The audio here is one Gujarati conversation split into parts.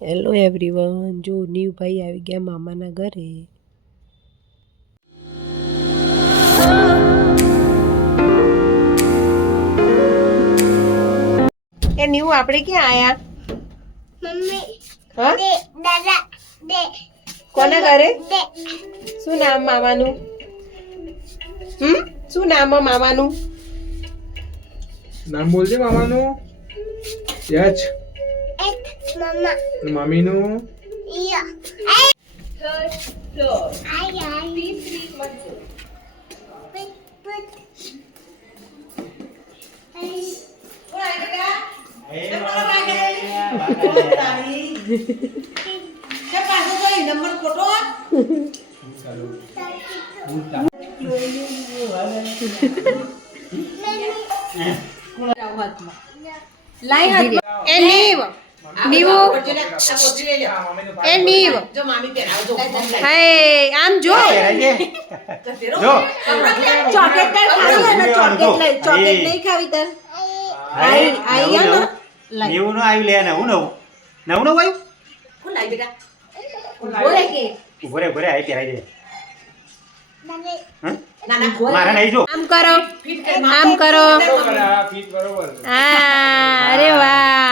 હેલો એવરીવન જો નીવભાઈ આવી ગયા મામાના ઘરે. એ નીવ આપણે ક્યાં આયા? મમ્મી હા? દાદા દે. કોના ઘરે? શું નામ મામાનું? હમ? શું નામ મામાનું? નામ બોલજે મામાનું. યચ એક મમ્મા મમ્મીનું યા આય આય પીટ પીટ આય એ નીવ નીવો. એ નીવ. હાય આમ જો. ચોકલેટ તાર ખાવી હોય ને? ચોકલેટ લઈ ચોકલેટ નહીં ખાવી તાર આઈ આઈ આ ને લઈ. નેવું નું આવ્યું લે નવ નવું. નવ નવ આવ્યું? બોલે કે? ઊભો રે ઊભો રે આવી પહેરાઈ દે દાદા હં? મારા નહીં જો. આમ કરો. આમ કરો. ફીટ હા અરે વાહ.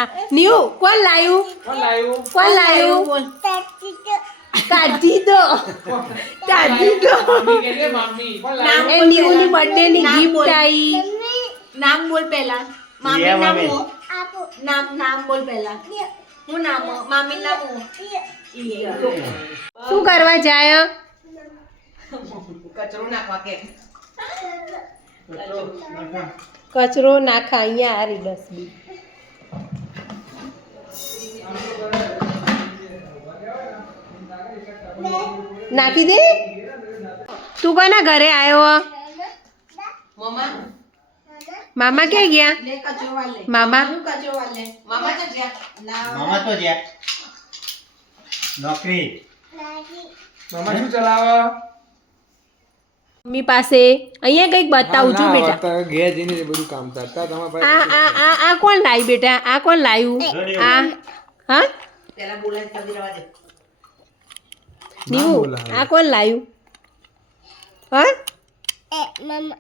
નીવ કોણ લાયું કોણ લાવ્યું? કોણ લાયું કાઢી દો. કાઢી દો. કે લાવ્યું? એ નીવની બર્થડે ની ગિફ્ટ આવી નામ બોલ પહેલા. મામી નામ આપો. નામ નામ બોલ પહેલા. હું નામ મામી નામ શું કરવા જાય? કચરો નાખા અહીંયા આરી ડસ્ટબિન. નાખી દે તું કોના ઘરે આવ્યો મામા ક્યાં ગયા લે કચરો વાળ લે મામા હું કચરો વાળ લે મામા તો જ્યાં ના મામા તો જ્યાં નોકરી લાગી મામા શું ચલાવે મમ્મી પાસે અહીંયા કંઈક બતાવું છું બેટા બેટા ઘેર જઈને એ બધું કામ કરતા તમારા આ આ આ આ કોણ લાવી બેટા આ કોણ લાવ્યું આ હા? પેલા બોલાય તभी રવા દે. નીવું આ કોણ લાવ્યું હા? એ મમ્મા.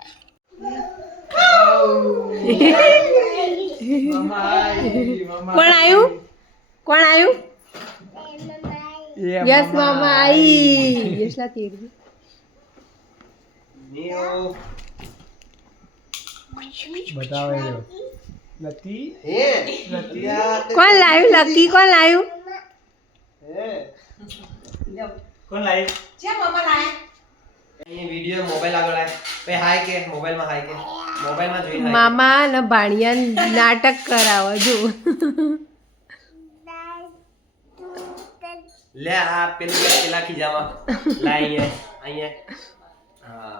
કોણ આવ્યું કોણ આવ્યું એ મમ્મા. યસ મામા આઈ. યશલા તેરી બતાવે કોણ લાવ્યું લકી કોણ લાવ્યું કોણ લાવ્યું છે મામા લાય. અહીં વીડિયો મોબાઈલ આગળ આય ભાઈ હાય કે? મોબાઈલમાં હાય કે? મોબાઈલમાં હાય મામા ભાણિયા નાટક કરાવો જો લે આ પેલું પેલા ખીજામાં. લા અહીંયા હા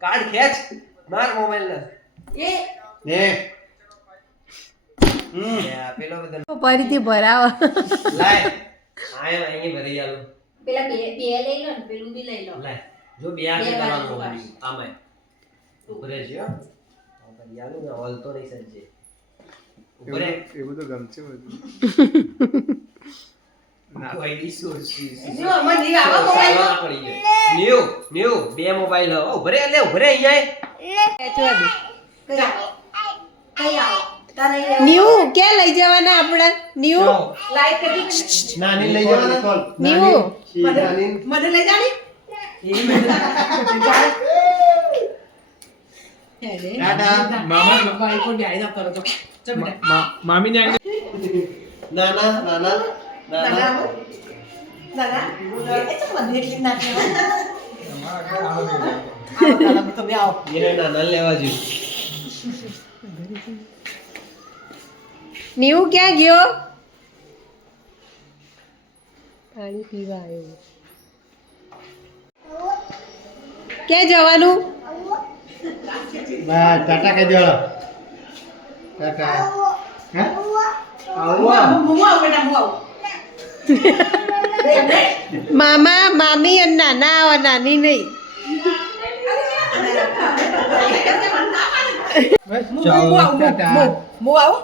કાઢ ખેંચ. માર મોબાઈલ ને. એ. ને. હમ. પેલો બધો ફરીથી ભરાવો. લાય. આય અહીં ભરી જાલો પેલા બે બે લઈ લો ને પેલું બી લઈ લો. લાય. જો બે આ કરવાનું આમાં ઉભરે છે હો. ભરી ને હલતો નહીં સંજે ઉભરે. એવું તો ગમશે બધું. બે મોબાઈલ ઉભરે લે ઉભરે લઈ જવાના આપણા? નાની લઈ જવાના નીવું મને લઈ જાણી? મામી ને નાના નાના. નાના દાદા એ તો મને એટલી ના કહેવાય એને નાના લેવા જોઈએ નીવ ક્યાં ગયો? પાણી પીવા આવ્યો. ક્યાં જવાનું? બસ ટાટા કહી દો ટાટા. હા? હું આવું હું આવું બેટા હું આવું. મામા મામી અને નાના નાની નહીં. હું